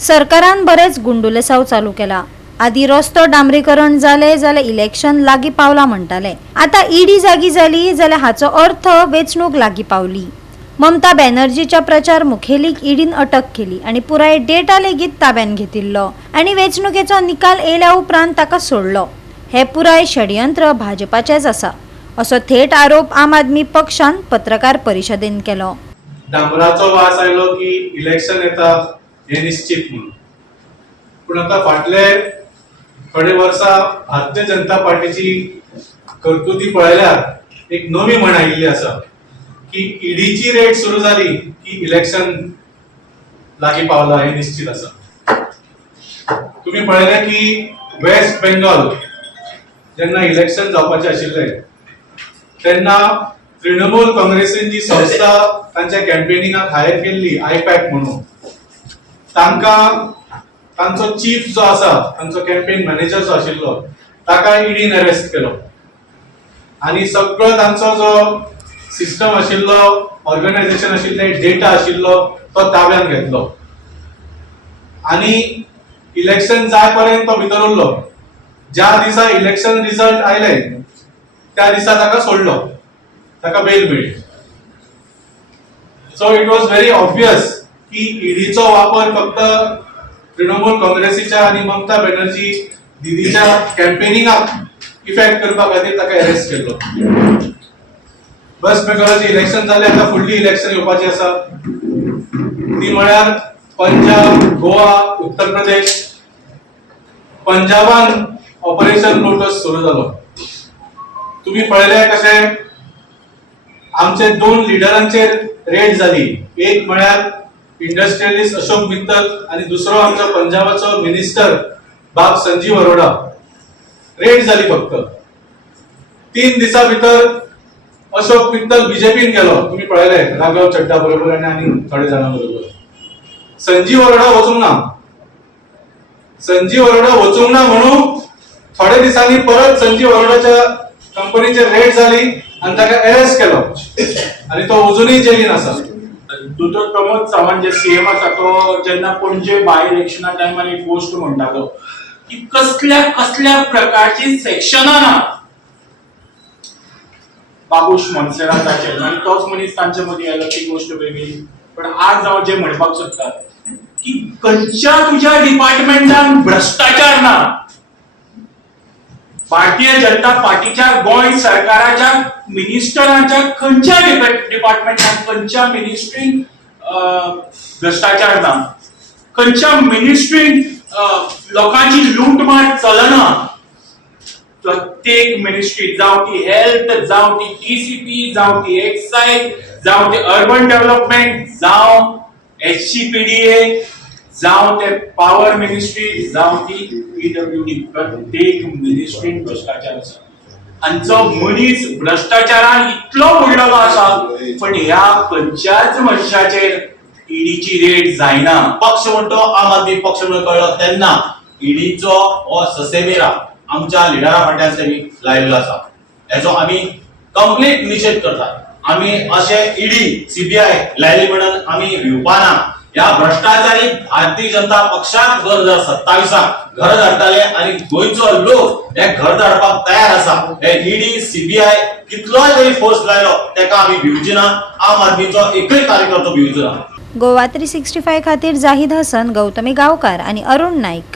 सरकारान बरेच गुंडुलेसाव चालू केला। आधी रस्तो डांबरीकरण जाले जाल्यार इलेक्शन लागीं पावला म्हणटाले। आता ईडी जागी जाली जाल्यार हाचो अर्थ वेंचणूक लागीं पावली। ममता बॅनर्जीच्या प्रचार मुखेलीक ईडीन अटक केली आणि पुराय डेटा लेगीत ताब्यान घेतिल्लो आणि वेंचणुकेचो निकाल येयल्या उपरांत ताका सोडलो। हे पुराय षडयंत्र भाजपाचेच आसा असो थेट आरोप आम आदमी पक्षान पत्रकार परिशदेन केलो। डांबराचो वास आयलो की इलेक्शन येता हे निश्चित म्हणून, पण आता फाटले थोडे वर्सां भारतीय जनता पार्टीची कर्तुती पळयल्यार एक नवी म्हण आयिल्ली आसा की ईडीची रेड सुरू जाली की इलेक्शन लागीं पावला हे निश्चित आसा। तुम्ही पळयले की वेस्ट बेंगॉल जेन्ना इलेक्शन जावपाचे आशिल्ले तेन्ना तृणमूल काँग्रेसीन जी संस्था तांच्या कॅम्पेनिंगाक हायर केल्ली आयपॅक म्हणून, तांचो चीफ जो आसा, तांचो कॅम्पेन मॅनेजर जो आशिल्लो ताका ईडीन अरेस्ट केलो आणि सगळो तांचो जो सिस्टम आशिल्लो, ऑर्गनायझेशन आशिल्ले, डेटा आशिल्लो तो ताब्यात घेतलो आणि इलेक्शन जाय पर्यंत तो भितर उरलो। ज्या दिसा इलेक्शन रिझल्ट आयले त्या दिसा ताका सोडलो, ताका बेल मेळ्ळी। So it was very obvious की ईडीचो वापर फक्त तृणमूल काँग्रेसीच्या आणि ममता बॅनर्जी दिदीच्या कॅम्पेनिंगाक इफेक्ट करपा खातीर ताका अरेस्ट केलो। वेस्ट बेंगॉलाचे इलेक्शन जाले, आता फुडली इलेक्शन येवपाची आसा, ती म्हळ्यार पंजाब, गोवा, उत्तर प्रदेश। पंजाबान ऑपरेशन लोटस सुरू जालो। तुम्ही पळयले कशे आमचे दोन लिडरांचेर रेड जाली, एक म्हळ्यार इंडस्ट्रियलिस्ट अशोक मित्तल आणि दुसरो आमचो पंजाबाचो मिनिस्टर बाब संजीव अरोड़ा। रेड जाली फक्त 3 दिसा भितर अशोक मित्तल बीजेपीन गेलो। तुम्ही पळयले राघव चड्डा बरोबर आणि थोडे जाणां बरोबर। संजीव अरोड़ा वचूंक ना, संजीव अरोड़ा वचूंक ना म्हणून थोडे दिसांनी परत संजीव अरोड़ाच्या कंपनीचेर रेड जाली आणि ताका अरेस्ट केलो आणि तो अजूनही जेलीन आसा। दोतोर प्रमोद सावंत जे सीएम आसा तो जेन्ना पणजे बाय इलेक्शना टायमार एक गोष्ट म्हणटालो की कसल्या कसल्या प्रकारची सेक्शनां ना बाबूश मोन्सेराताचेर, आणि तोच मनीस तांचे मदीं आयलो ती गोष्ट वेगळी। पण आज हांव जे म्हणपाक सोदता की खंयच्या तुज्या डिपार्टमेंटान भ्रष्टाचार ना। भारतीय जनता पार्टीच्या गोंय सरकाराच्या मिनिस्टरांच्या खंयच्या डिपार्टमेंटान, खंयच्या मिनिस्ट्रीन भ्रष्टाचार ना, खंयच्या मिनिस्ट्रीन लोकांची लूटमार चलना। प्रत्येक मिनिस्ट्री, जावं ती हेल्थ, जावं ती टीसीपी, जावं ती एक्साइज, जावं ते अर्बन डेव्हलपमेंट, जावं एचसीपीडीए, जावं ते पॉवर मिनिस्ट्री, जावं ती पीडब्ल्यूडी, प्रत्येक मिनिस्ट्रीन भ्रष्टाचार आसा। हांचो मनीस भ्रष्टाचारान इतलो बुडलेलो आसा, पण ह्या खंयच्याच मनशाचेर ईडीची रेड जायना। पक्ष म्हणतो आम आदमी पक्ष म्हणून कळलो तेन्ना ईडीचो हो ससेमिरा आमच्या लिडरा फाटल्यान तेमी लायिल्लो आसा। हेचो आमी कंप्लीट निषेध करतात। आमी अशे ईडी सीबीआय लायली म्हणून आमी भिवपाना। ह्या भ्रष्टाचारी भारतीय जनता पक्षाक 2027 घर धाडटाले आणि गोंयचो लोक हे घर धाडपाक तयार आसा। हे ईडी सीबीआय कितलोय तरी फोर्स लायलो तेका आमी भिवची ना। आम आदमीचो एकय कार्यकर्तो भिवचो ना। गोवा 365 खातीर जाहीद हसन, गौतमी गावकार आणि अरुण नाईक।